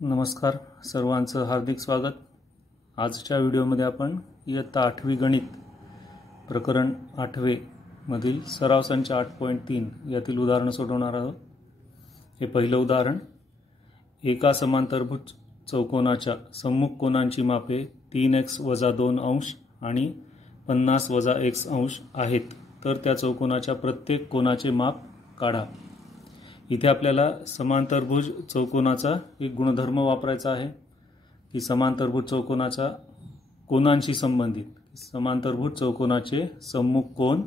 नमस्कार, सर्वांचं हार्दिक स्वागत। आजच्या व्हिडिओमध्ये आपण इयत्ता 8वी गणित प्रकरण 8वे मधील सराव संच 8.3 यातील उदाहरण सोडवणार आहोत। हे पहिलं उदाहरण, एका समांतरभुज चौकोनाच्या सम्मुख कोनांची मापे 3x - 2 अंश आणि 50 - x अंश आहेत, तर त्या चौकोनाच्या प्रत्येक कोनाचे माप काढा। इथे आपल्याला समांतरभुज चौकोनाचा एक गुणधर्म वापरायचा आहे की समांतरभुज चौकोनाचा कोनांशी संबंधित समांतरभुज चौकोनाचे सम्मुख कोन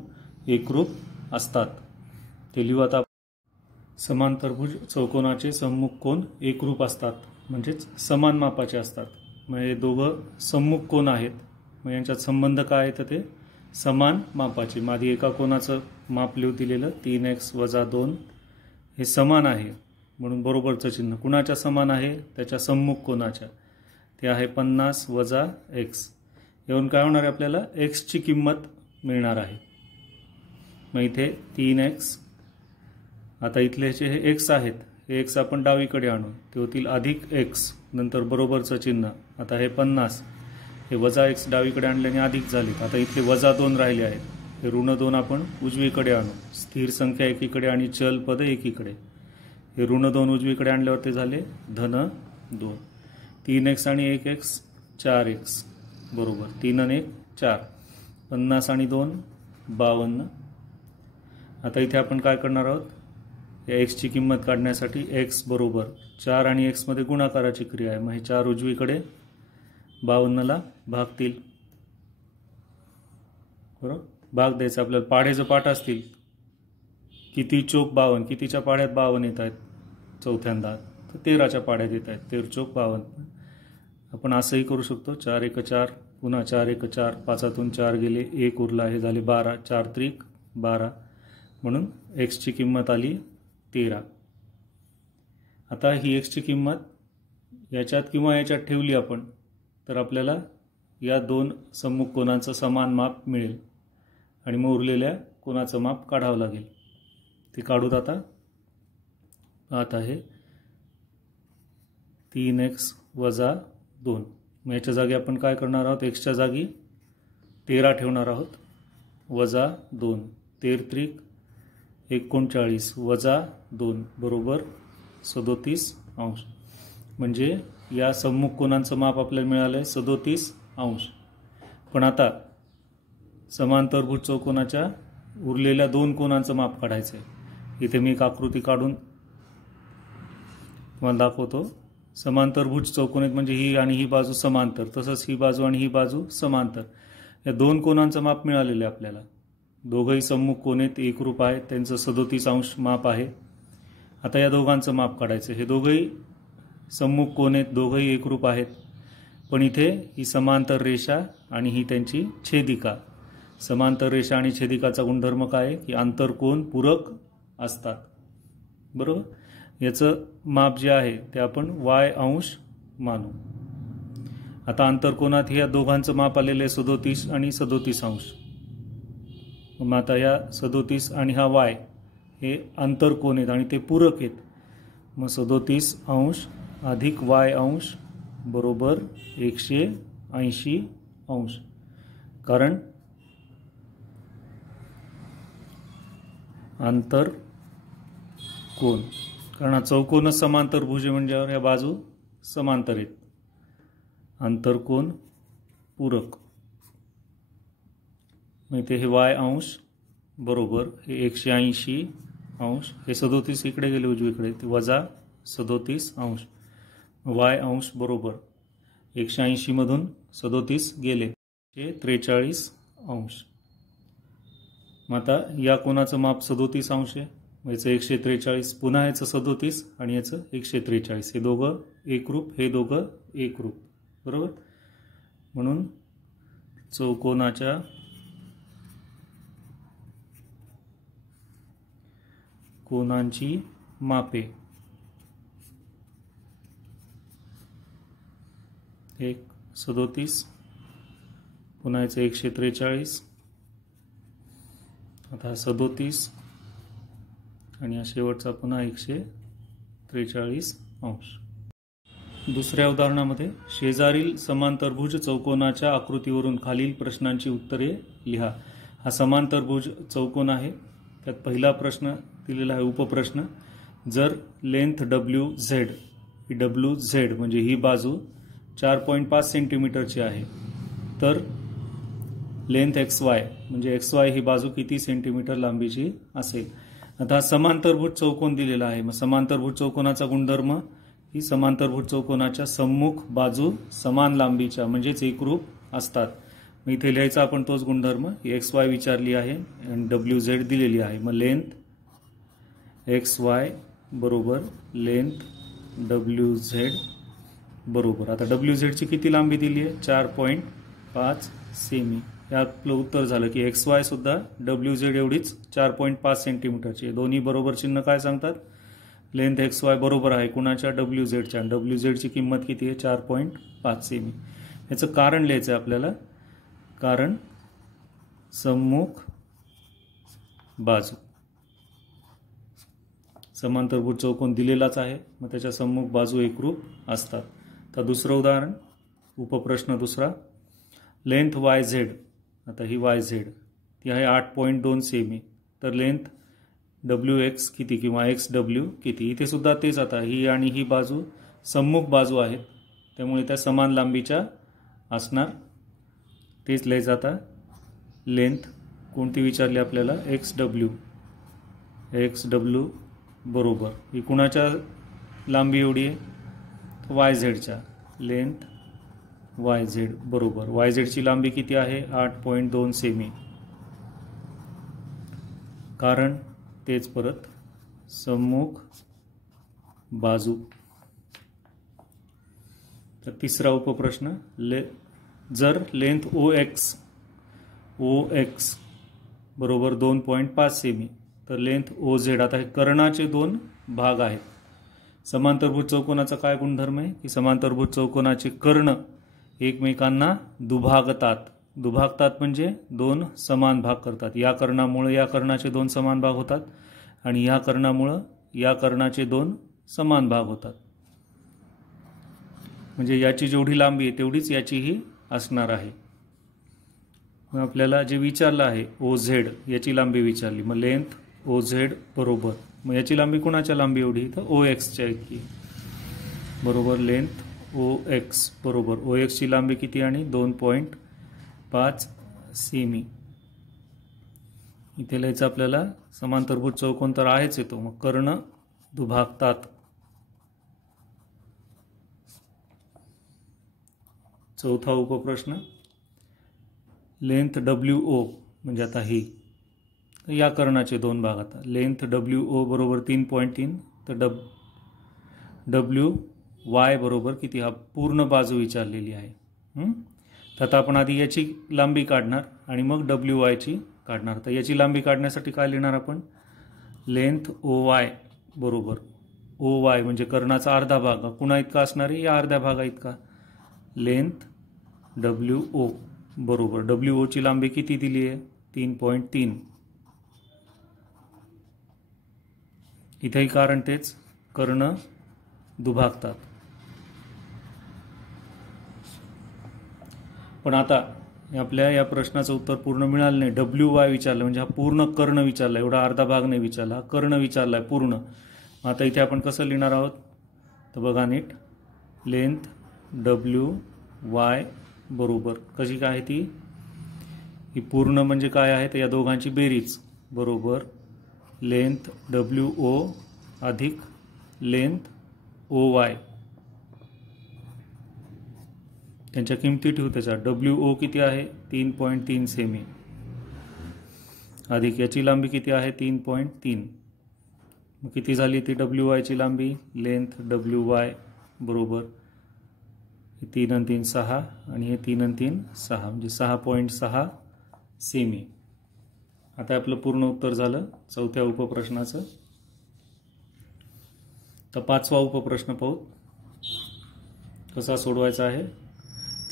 एकरूप असतात। ते लिहू आता। समांतरभुज चौकोनाचे सम्मुख कोन एकरूप असतात म्हणजे समान मापाचे असतात। म्हणजे दोघं सम्मुख कोन आहेत, मग यांच्यात संबंध काय आहे तर ते समान मापाचे। मादी एका कोनाचं माप लिहू दिलेलं 3x - 2 हे समान आहे म्हणून बरोबरचं चिन्ह कुणाच्या समान आहे, त्याच्या सम्मुख कोनाच्या। ते आहे 50 - x। येऊन काय होणार आहे, आपल्याला x ची किंमत मिळणार आहे। मग इथे 3x, आता इथले हे x आहेत, हे x आपण डावीकडे आणू, ते होतील अधिक x, नंतर बरोबरचं चिन्ह। आता हे 50, हे -x डावीकडे आणल्याने अधिक झाले। आता इथले -2 राहिले आहेत, हे -2 आपण उजवीकडे आणू। स्थिर संख्या एकीकडे आणि चल पद एकीकडे। हे -2 उजवीकडे आणल्यावर ते झाले -2। 3x आणि 1x 4x बरोबर 3 आणि 1 4, 50 आणि 2 52। आता इथे आपण काय करणार आहोत, या x ची किंमत काढण्यासाठी x बरोबर 4 आणि x मध्ये गुणाकाराची क्रिया आहे, मग हे 4 उजवीकडे 52 ला भागतील। बरोबर, भाग द्यायचा आपल्याला। पाढे जर पाठ असतील, किती चोक 52, कितीच्या पाढ्यात 52 येत आहेत चौथ्यांदा, तर 13च्या पाढ्यात येत आहेत, 13 चोक 52। आपण असंही करू शकतो, 4 1 4, पुन्हा 4 1 4, 5तून 4 गेले, 1 उरला, हे झाले 12, 4 त्रिक 12, म्हणून x ची किंमत आली 13। आता ही x ची किंमत याच्यात किंवा याच्यात ठेवली आपण, तर आपल्याला या दोन सम्मुख कोनांचं समान माप मिळेल आणि मग उरलेल्या कोनाचं माप काढावं लागेल। ते काढूत आता। पाहत आहे 3x - 2, मग याच्या जागी आपण काय करणार आहोत, x च्या जागी 13 ठेवणार आहोत, -2, 13 त्रिक 39 -2 बरोबर 37 अंश। म्हणजे या सम्मुख कोनांचं माप आपल्याला मिळालंय 37 अंश। पण आता समांतरभुज चौकोनाच्या उरलेल्या दोन कोनांचं माप काढायचं आहे। इथे मी एक आकृती काढून तुम्हाला दाखवतो। समांतरभुज चौकोन आहेत म्हणजे ही आणि ही बाजू समांतर, तसंच ही बाजू आणि ही बाजू समांतर। या दोन कोनांचं माप मिळालेलं आहे आपल्याला। दोघंही सम्मुख कोन आहेत, एकरूप आहेत, त्यांचं 37 अंश माप आहे। आता या दोघांचं माप काढायचं। हे दोघंही सम्मुख कोन आहेत, दोघंही एकरूप आहेत, पण इथे ही समांतर रेषा आणि ही त्यांची छेदिका। समांतर रेषा आणि छेदिकाचा गुणधर्म काय आहे की आंतरकोन पूरक असतात। बरोबर, याचं माप जे आहे ते आपण y अंश मानू। आता आंतरकोनात या दोघांचं माप आलेलं आहे 37 आणि 37 अंश। मग आता या 37 आणि हा y हे आंतरकोन आहेत आणि ते पूरक आहेत, मग 37 अंश अधिक y अंश बरोबर 180 अंश। कारण आंतर कोन, कारण हा चौकोनच समांतरभुज आहे म्हणजे या बाजू समांतर आहेत। आंतरकोन पूरक, मग इथे हे y अंश बरोबर हे 180 अंश, हे 37 इकडे गेले उजवीकडे, ते -37 अंश। y अंश बरोबर 180 मधून 37 गेले, हे 43 अंश। मग आता या कोनाचं माप 37 अंश आहे, मग याचं 143, पुन्हा याचं 37 आणि याचं 143, हे दोघं एकरूप, हे दोघं एकरूप। बरोबर, म्हणून चौकोनाच्या कोनांची मापे एक 37, पुन्हा याचं 143, आता 37 आणि हा शेवटचा पुन्हा 143 अंश। दुसऱ्या उदाहरणामध्ये शेजारील समांतरभुज चौकोनाच्या आकृतीवरून खालील प्रश्नांची उत्तरे लिहा. हा समांतरभुज चौकोन आहे. त्यात पहिला प्रश्न दिलेला आहे उपप्रश्न. जर लेंथ WZ ही WZ म्हणजे ही बाजू 4.5 सेंटीमीटरची आहे तर लेंथ XY म्हणजे XY ही बाजू किती सेंटीमीटर लांबीची असेल. आता हा समांतरभुज चौकोन दिलेला आहे. मग समांतरभुज चौकोनाचा गुणधर्म ही समांतरभुज चौकोनाच्या सम्मुख बाजू समान लांबीच्या म्हणजेच एकरूप असतात. मग इथे लिहायचा आपण तोच गुणधर्म. XY विचारली आहे आणि WZ दिलेली आहे. मग लेंथ XY बरोबर लेंथ WZ बरोबर. आता WZ ची किती लांबी दिली आहे 4.5 सेमी. यात आपलं उत्तर झालं की XY सुद्धा WZ एवढीच 4.5 सेंटीमीटरची आहे. दोन्ही बरोबर चिन्ह काय सांगतात. लेंथ XY बरोबर आहे कुणाच्या WZ च्या. WZ ची किंमत किती आहे 4.5 सेमी. याचं कारण लिहायचं आहे आपल्याला. कारण सम्मुख बाजू समांतरभुज चौकोन दिलेलाच आहे मग त्याच्या सम्मुख बाजू एकरूप असतात. तर दुसरं उदाहरण उपप्रश्न दुसरा. लेंथ YZ आता ही YZ ती आहे 8.2 सेमी तर लेंथ WX किती किंवा XW किती. इथे सुद्धा तेच. आता ही आणि ही बाजू सम्मुख बाजू आहेत त्यामुळे त्या समान लांबीच्या असणार. तेच लिहायचं. आता लेंथ कोणती विचारली आपल्याला XW बरोबर ही कुणाच्या लांबी एवढी आहे YZ च्या. लेंथ YZ बरोबर YZ ची लांबी किती आहे 8.2 सेमी. कारण तेच परत सम्मुख बाजू. तर तिसरा उपप्रश्न. जर लेंथ OX बरोबर 2.5 सेमी तर लेंथ OZ आता हे कर्णाचे दोन भाग आहेत. समांतरभुज चौकोनाचा काय गुणधर्म आहे की समांतरभुज चौकोनाचे कर्ण एकमेकांना दुभागतात म्हणजे दोन समान भाग करतात. या कर्णामुळे या कर्णाचे दोन समान भाग होतात आणि या कर्णामुळे या कर्णाचे दोन समान भाग होतात. म्हणजे याची जेवढी लांबी आहे तेवढीच याचीही असणार आहे. मग आपल्याला जे विचारलं आहे OZ याची लांबी विचारली. मग लेंथ OZ बरोबर मग याची लांबी कुणाच्या लांबी एवढी तर OX च्या इतकी बरोबर. लेंथ OX बरोबर OX ची लांबी किती आणि 2.5 सेमी. इथे लिहायचं आपल्याला समांतरभुज चौकोन तर आहेच येतो मग कर्ण दुभागतात. चौथा उपप्रश्न. लेंथ WO म्हणजे आता ही या कर्णाचे दोन भाग. आता लेंथ WO बरोबर 3.3 तर WY बरोबर किती हा पूर्ण बाजू विचारलेली आहे. तर आता आपण आधी याची लांबी काढणार आणि मग WY ची काढणार. तर याची लांबी काढण्यासाठी काय लिहिणार आपण लेंथ OY बरोबर OY म्हणजे कर्णाचा अर्धा भाग कुणा इतका असणार आहे या अर्ध्या भागा इतका. लेंथ WO बरोबर WO ची लांबी किती दिली आहे 3.3. इथेही कारण तेच कर्ण दुभागतात. पण आता आपल्या या प्रश्नाचं उत्तर पूर्ण मिळालं नाही. WY विचारलं म्हणजे हा पूर्ण कर्ण विचारला एवढा अर्धा भाग नाही विचारला कर्ण विचारलाय पूर्ण. आता इथे आपण कसं लिहिणार आहोत तर बघा नीट. लेंथ WY बरोबर कशी काय आहे ती ही पूर्ण म्हणजे काय आहे तर या दोघांची बेरीज बरोबर लेंथ WO अधिक लेंथ OY. त्यांच्या किमती ठेवू. त्याच्या WO किती आहे 3.3 सेमी अधिक याची लांबी किती आहे 3.3. मग किती झाली ती WY ची लांबी. लेंथ WY बरोबर 3 आणि 3 6 आणि हे 3 आणि 3 6 म्हणजे 6.6 सेमी. आता आपलं पूर्ण उत्तर झालं चौथ्या उपप्रश्नाचं. तर पाचवा उपप्रश्न पाहू कसा सोडवायचा आहे.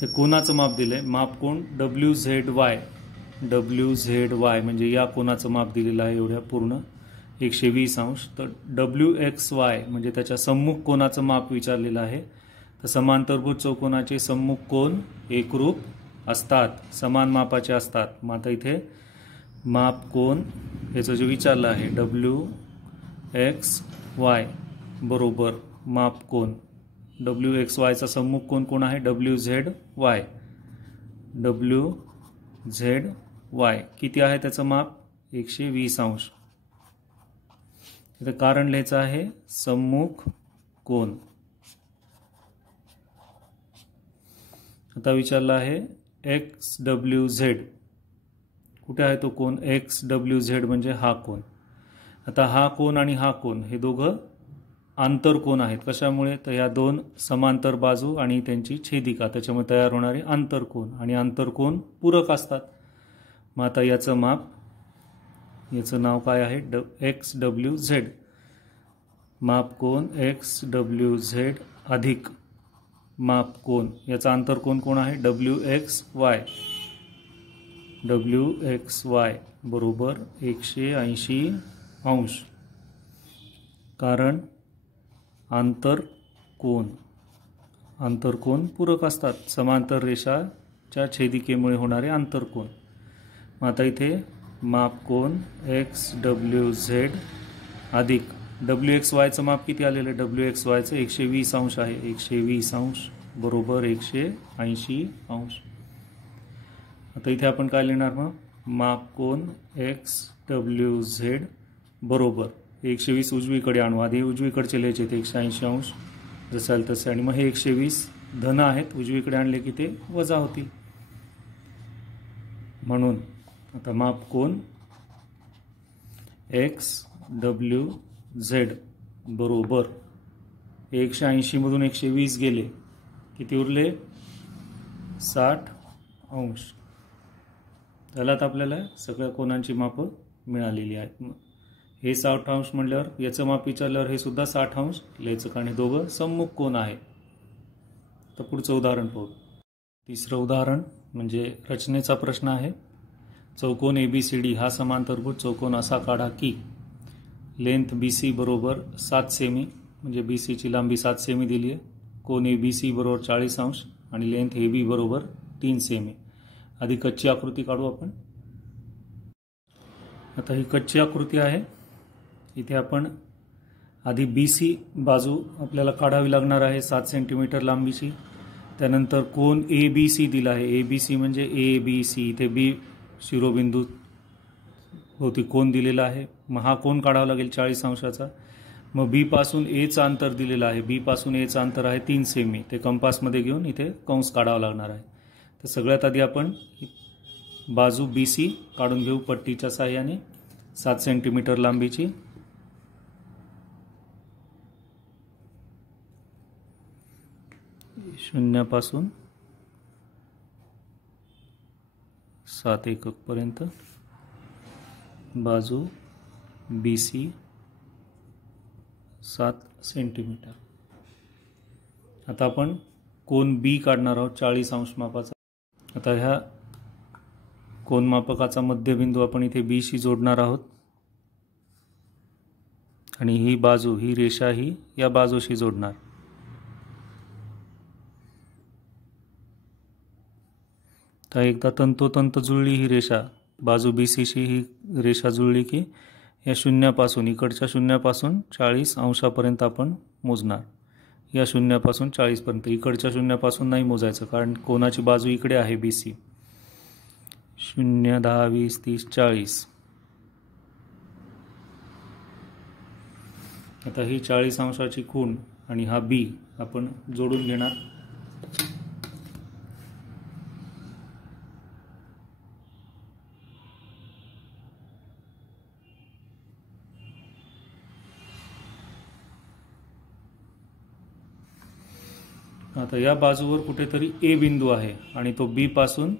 तर कोणाचं माप दिलंय मापकोन WZY म्हणजे या कोणाचं माप दिलेलं आहे एवढ्या पूर्ण 120 अंश. तर WXY म्हणजे त्याच्या सम्मुख कोणाचं माप विचारलेलं आहे तर समांतरभुज चौकोनाचे सम्मुख कोन एकरूप असतात, समान मापाचे असतात. मग आता इथे माप कोन याचं जे विचारलं आहे WXY बरोबर माप कोन WXY चा सम्मुख कोन कोण आहे WZY. WZY किती आहे त्याचं माप 120 अंश. इथे कारण लिहायचं आहे सम्मुख कोन. आता विचारलं आहे XWZ कुठे आहे तो कोन XWZ म्हणजे हा कोन. आता हा कोन आणि हा कोन हे दोघं आंतरकोन आहेत. कशामुळे तर या दोन समांतर बाजू आणि त्यांची छेदिका त्याच्यामुळे तयार होणारे आंतरकोन आणि आंतरकोन पूरक असतात. मग आता याचं माप याचं नाव काय आहे XWZ. माप कोन XWZ अधिक माप कोन याचा आंतरकोन कोण आहे WXY. WXY बरोबर 180 अंश. कारण आंतरकोन पूरक असतात, समांतर रेषाच्या छेदिकेमुळे होणारे आंतरकोन. मग आता इथे माप कोन XWZ अधिक WXY चं माप किती आलेलं आहे WXY चं 120 अंश आहे. 120 अंश बरोबर 180 अंश. आता इथे आपण काय लिहिणार मग माप कोन XWZ बरोबर 120 उजवीकडे आणू. आधी उजवीकडचे लिहायचे ते 180 अंश जसे आले तसे आणि मग हे 120 धन आहेत उजवीकडे आणले की ते वजा होतील. म्हणून आता माप कोन XWZ बरोबर 180 मधून 120 गेले किती उरले 60 अंश. त्यालाच आपल्याला सगळ्या कोनांची मापं मिळालेली आहेत. हे 60 अंश म्हटल्यावर याचं माप विचारल्यावर हे सुद्धा 60 अंश लिहायचं कारण हे दोघं सम्मुख कोन आहेत. तर पुढचं उदाहरण पाहू. तिसरं उदाहरण म्हणजे रचनेचा प्रश्न आहे. चौकोन ABCD हा समांतरभुज चौकोन असा काढा की लेंथ BC बरोबर 7 सेमी म्हणजे BC ची लांबी 7 सेमी दिली आहे. कोन ABC बरोबर 40 अंश आणि लेंथ AB बरोबर 3 सेमी. आधी कच्ची आकृती काढू आपण. आता ही कच्ची आकृती आहे. इथे आपण आधी BC बाजू आपल्याला काढावी लागणार आहे 7 सेंटीमीटर लांबीची. त्यानंतर कोन ABC दिला आहे. ABC म्हणजे ABC इथे B शिरोबिंदू होती कोन दिलेला आहे. मग हा कोन काढावा लागेल 40 अंशाचा. मग B पासून A चं अंतर दिलेलं आहे. B पासून A चं अंतर आहे 3 सेमी. ते कंपासमध्ये घेऊन इथे कंस काढावा लागणार आहे. तर सगळ्यात आधी आपण बाजू BC काढून घेऊ पट्टीच्या साहाय्याने 7 सेंटीमीटर लांबीची. शून्यापासून 7 एकक पर्यंत बाजू BC 7 सेंटीमीटर. आता आपण कोन B काढणार आहोत 40 अंश मापाचा. आता ह्या कोन मापकाचा मध्यबिंदू आपण इथे B शी जोडणार आहोत आणि ही बाजू ही रेषा ही या बाजूशी जोडणार. तर एकदा तंतोतंत जुळली ही रेषा बाजू BC शी ही रेषा जुळली की या शून्यापासून इकडच्या शून्यापासून 40 अंशापर्यंत आपण मोजणार. या शून्यापासून 40 पर्यंत. इकडच्या शून्यापासून नाही मोजायचं कारण कोनाची बाजू इकडे आहे BC. 0 10 20 30 40. आता ही 40 अंशाची खूण आणि हा B आपण जोडून घेणार. आता या बाजूवर कुठेतरी A बिंदू आहे आणि तो B पासून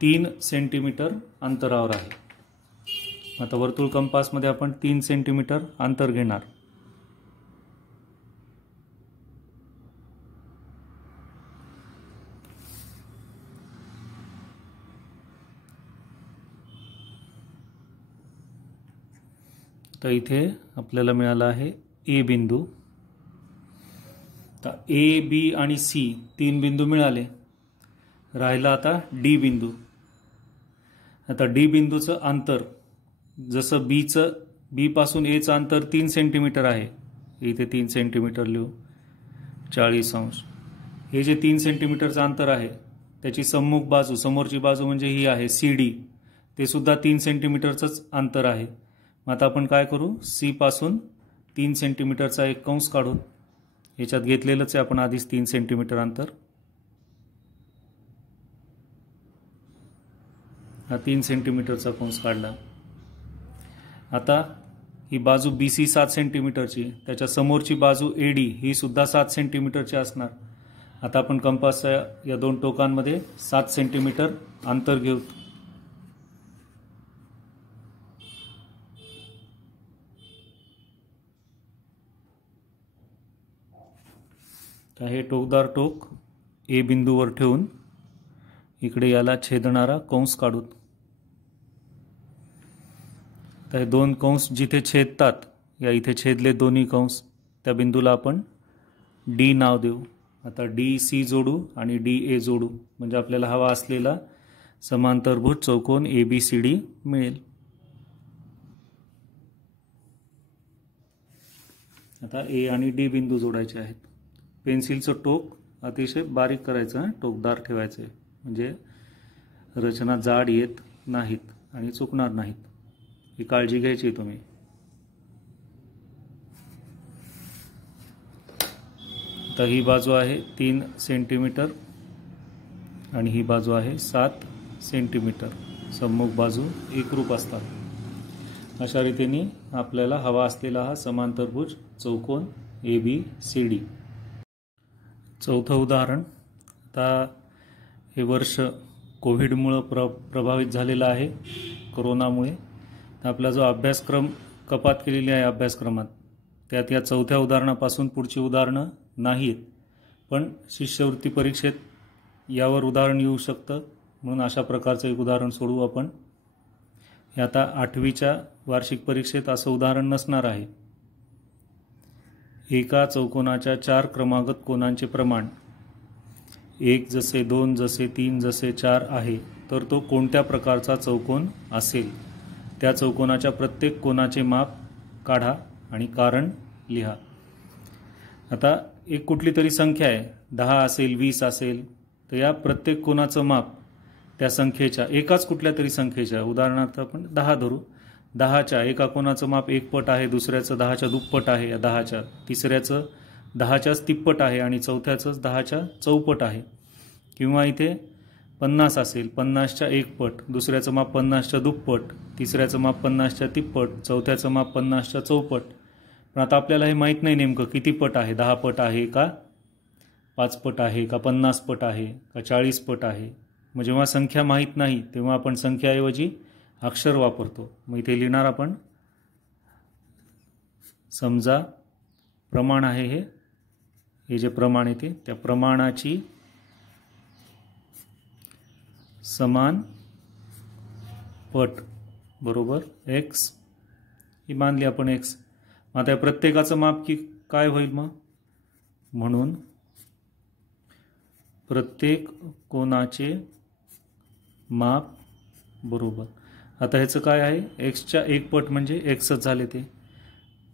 3 सेंटीमीटर अंतरावर आहे. आता वर्तुळ कंपासमध्ये आपण 3 सेंटीमीटर अंतर घेणार. तर इथे आपल्याला मिळाला आहे A बिंदू. आता ए बी आणि सी 3 बिंदू मिळाले. राहिला आता डी बिंदू. आता डी बिंदूचं अंतर जसं बी पासून एचं अंतर 3 सेंटीमीटर आहे, इथे 3 सेंटीमीटर लिहू, 40 अंश. हे जे 3 सेंटीमीटरचं अंतर आहे त्याची सम्मुख बाजू, समोरची बाजू म्हणजे ही आहे CD, ते सुद्धा 3 सेंटीमीटरचंच अंतर आहे. मग आता आपण काय करू, सी पासून 3 सेंटीमीटरचा एक कंस काढू. याच्यात घेतलेलंच आहे आपण आधीच 3 सेंटीमीटर अंतर. हा 3 सेंटीमीटरचा कंस काढला. आता ही बाजू BC 7 सेंटीमीटरची, त्याच्या समोरची बाजू AD ही सुद्धा 7 सेंटीमीटरची असणार. आता आपण कंपासच्या या 2 टोकांमध्ये 7 सेंटीमीटर अंतर घेऊ. तर हे टोकदार टोक A बिंदूवर ठेवून इकडे याला छेदणारा कंस काढू. तर हे 2 कंस जिथे छेदतात, या इथे छेदले दोन्ही कंस, त्या बिंदूला आपण D नाव देऊ. आता DC जोडू आणि DA जोडू म्हणजे आपल्याला हवा असलेला समांतरभुज चौकोन ABCD मिळेल. आता A आणि D बिंदू जोडायचे आहेत. पेन्सिलचं टोक अतिशय बारीक करायचं, टोकदार ठेवायचं आहे म्हणजे रचना जाड येत नाहीत आणि चुकणार नाहीत, ही काळजी घ्यायची तुम्ही. तर ही बाजू आहे 3 सेंटीमीटर आणि ही बाजू आहे 7 सेंटीमीटर. सम्मुख बाजू एकरूप असतात. अशा रीतीने आपल्याला हवा असलेला हा समांतरभुज चौकोन ABCD. चौथं उदाहरण. आता हे वर्ष कोविडमुळं प्रभावित झालेलं आहे, कोरोनामुळे. आपला जो अभ्यासक्रम कपात केलेली आहे अभ्यासक्रमात, त्यात या चौथ्या उदाहरणापासून पुढची उदाहरणं नाहीत, पण शिष्यवृत्ती परीक्षेत यावर उदाहरण येऊ शकतं, म्हणून अशा प्रकारचं एक उदाहरण सोडवू आपण. हे आता 8वीच्या वार्षिक परीक्षेत असं उदाहरण नसणार आहे. एका चौकोनाच्या 4 क्रमागत कोनांचे प्रमाण 1 जसे 2 जसे 3 जसे 4 आहे, तर तो कोणत्या प्रकारचा चौकोन असेल. त्या चौकोनाच्या प्रत्येक कोनाचे माप काढा आणि कारण लिहा. आता एक कुठली तरी संख्या आहे, 10 असेल 20 असेल, तर या प्रत्येक कोनाचं माप त्या संख्येच्या, एकाच कुठल्या तरी संख्येच्या, उदाहरणार्थ आपण 10 धरू, 10च्या एका कोनाचं माप 1 पट आहे, दुसऱ्याचं 10च्या दुप्पट आहे या 10च्या, तिसऱ्याचं 10च्याच तिप्पट आहे आणि चौथ्याचंच 10च्या चौपट आहे. किंवा इथे 50 असेल, 50च्या 1 पट, दुसऱ्याचं माप 50च्या दुप्पट, तिसऱ्याचं माप 50च्या तिप्पट, चौथ्याचं माप 50च्या चौपट. पण आता आपल्याला हे माहीत नाही नेमकं किती पट आहे, 10 पट आहे का 5 पट आहे का 50 पट आहे का 40 पट आहे. मग जेव्हा संख्या माहीत नाही तेव्हा आपण संख्याऐवजी अक्षर वापरतो. मग इथे लिहिणार आपण, समजा प्रमाण आहे हे जे प्रमाण येते त्या प्रमाणाची समान पट बरोबर x, ही मानली आपण x. मग आता प्रत्येकाचं माप की काय होईल मग, म्हणून प्रत्येक कोनाचे माप बरोबर. आता ह्याचं काय आहे, एक्सच्या 1 पट म्हणजे एक्सच झाले ते.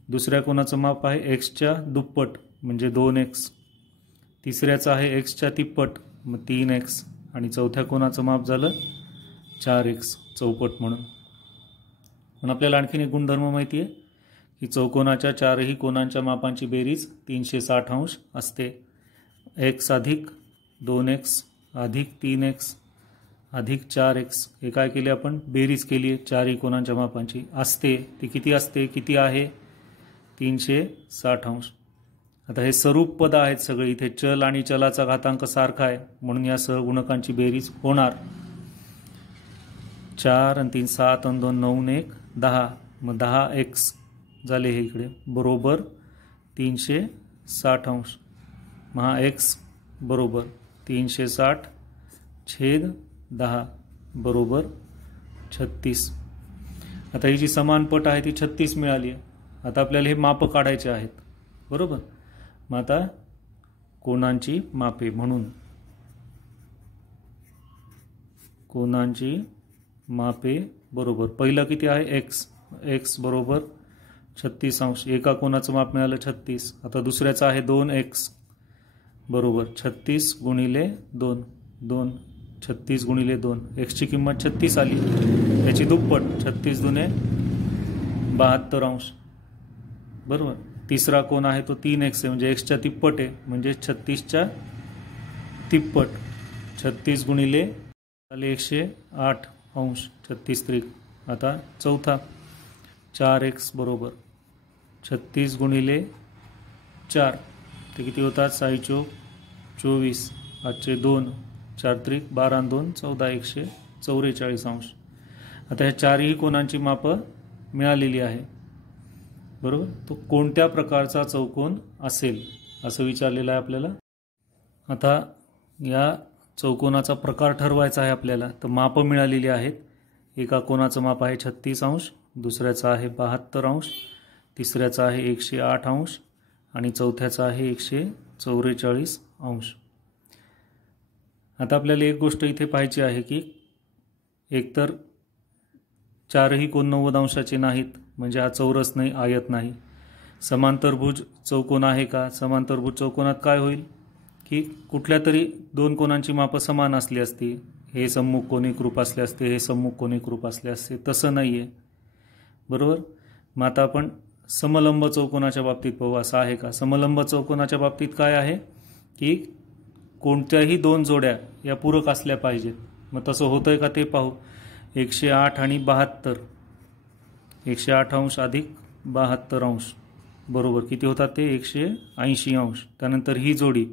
दुसऱ्या कोनाचं माप आहे एक्सच्या दुप्पट म्हणजे 2x, तिसऱ्याचं आहे एक्सच्या तिप्पट मग 3x आणि चौथ्या कोनाचं माप झालं 4x चौपट म्हणून. पण आपल्याला आणखीन एक गुणधर्म माहिती आहे की चौकोनाच्या 4ही कोनांच्या मापांची बेरीज 360 अंश असते. x अधिक 2x अधिक 3x अधिक 4x, हे काय केले आपण, बेरीज केली आहे 4ही कोनांच्या मापांची. असते ती किती असते, किती आहे, 360 अंश. आता हे स्वरूप पद आहेत सगळे, इथे चल आणि चलाचा घातांक सारखा आहे म्हणून या सहगुणकांची बेरीज होणार. 4 आणि 3 7 आणि 2 9 1 10, मग 10x झाले हे इकडे बरोबर 360 अंश. मग हा x बरोबर 360 छेद 10 बरोबर 36. आता ही जी समान पट आहे ती 36 मिळाली आहे. आता आपल्याला हे माप काढायचे आहेत बरोबर. मग आता कोनांची मापे म्हणून कोनांची मापे बरोबर पहिलं किती आहे x, x बरोबर 36 अंश. एका कोनाचं माप मिळालं 36. आता दुसऱ्याचं आहे 2x बरोबर 36 गुणिले 2, 2 36 गुणिले 2. x ची किंमत 36 आली, त्याची दुप्पट 36 दुने 72 अंश बरोबर. तिसरा कोन आहे तो 3x आहे म्हणजे x च्या तिप्पट आहे म्हणजे 36 च्या तिप्पट. 36 गुणिले आले 108 अंश 36 त्रिक. आता चौथा 4x बरोबर 36 गुणिले 4 ते किती होतात 6 चोक 24. आजचे 2 4 त्रिक 12 2 14 144 अंश. आता ह्या चारही कोनांची मापं मिळालेली आहे बरोबर. तो कोणत्या प्रकारचा चौकोन असेल असं विचारलेलं आहे आपल्याला. आता या चौकोनाचा प्रकार ठरवायचा आहे आपल्याला. तर मापं मिळालेली आहेत. एका कोनाचं माप आहे 36 अंश, दुसऱ्याचं आहे 72 अंश, तिसऱ्याचं आहे 108 अंश आणि चौथ्याचं आहे 144 अंश. आता आपल्याला एक गोष्ट इथे पाहायची आहे की एकतर चारही कोन 90 अंशाचे नाहीत म्हणजे हा चौरस नाही, आयत नाही. समांतरभुज चौकोन आहे का? समांतरभुज चौकोनात काय होईल की कुठल्या तरी दोन कोनांची मापं समान असली असती. हे सम्मुख कोन एकरूप असले असते, हे सम्मुख कोन एकरूप असले असते. तसं नाही आहे बरोबर. मग आता आपण समलंब चौकोनाच्या बाबतीत पाहू. असं आहे का? समलंब चौकोनाच्या बाबतीत काय आहे की कोणत्याही दोन जोड्या या पूरक असल्या पाहिजेत. मग तसं होतंय का ते पाहू. 108 आणि 72, 108 अंश अधिक 72 अंश बरोबर किती होतात ते 180 अंश. त्यानंतर ही जोडी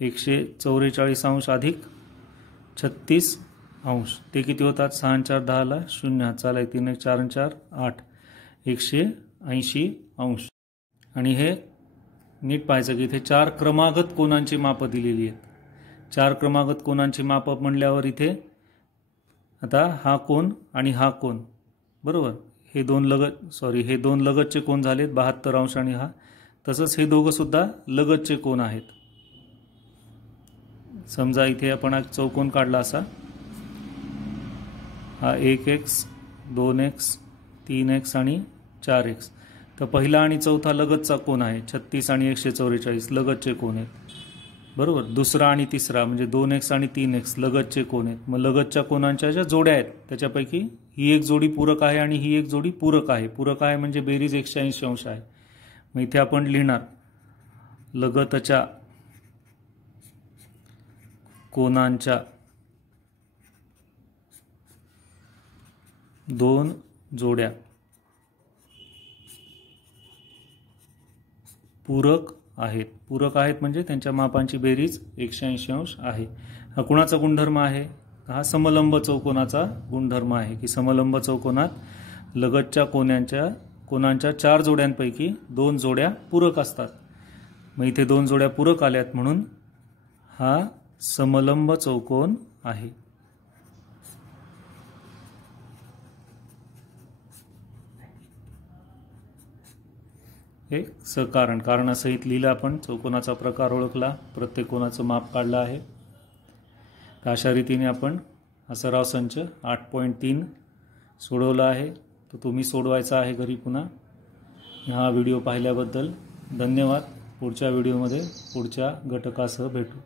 144 अंश अधिक 36 अंश ते किती होतात 6 आणि 4 10 ला 0. चालाय 3 1 4 आणि 4 8 180 अंश. आणि हे नीट पाहायचं की इथे 4 क्रमागत कोनांची मापं दिलेली आहेत. 4 क्रमागत कोनांची मापं म्हणल्यावर इथे आता हा कोन आणि हा कोन बरोबर हे दोन लगतचे कोन झालेत 72 अंश आणि हा. तसंच हे दोघं सुद्धा लगतचे कोन आहेत. समजा इथे आपण एक चौकोन काढला असा. हा 1x 2x 3x आणि 4x. तर पहिला आणि चौथा लगतचा कोन आहे. 36 आणि 144 लगतचे कोन आहेत बरोबर. दुसरा आणि तिसरा म्हणजे 2x आणि 3x लगतचे कोन आहेत. मग लगतच्या कोनांच्या ज्या जोड्या आहेत त्याच्यापैकी ही एक जोडी पूरक आहे आणि ही एक जोडी पूरक आहे. पूरक आहे म्हणजे बेरीज 180 अंश आहे. मग इथे आपण लिहिणार लगतच्या कोनांच्या दोन जोड्या पूरक आहेत. पूरक आहेत म्हणजे त्यांच्या मापांची बेरीज 180 अंश आहे. हा कुणाचा गुणधर्म आहे? हा समलंब चौकोनाचा गुणधर्म आहे की समलंब चौकोनात लगतच्या कोनांच्या 4 जोड्यांपैकी 2 जोड्या पूरक असतात. मग इथे 2 जोड्या पूरक आल्यात म्हणून हा समलंब चौकोन आहे. एक सकारण कारणासहित लिहिलं आपण. चौकोनाचा प्रकार ओळखला, प्रत्येक कोनाचं माप काढलं आहे. तर अशा रीतीने आपण हा सराव संच 8.3 सोडवला आहे. तो तुम्ही सोडवायचा आहे घरी पुन्हा. हा व्हिडिओ पाहिल्याबद्दल धन्यवाद. पुढच्या व्हिडिओमध्ये पुढच्या घटकासह भेटू.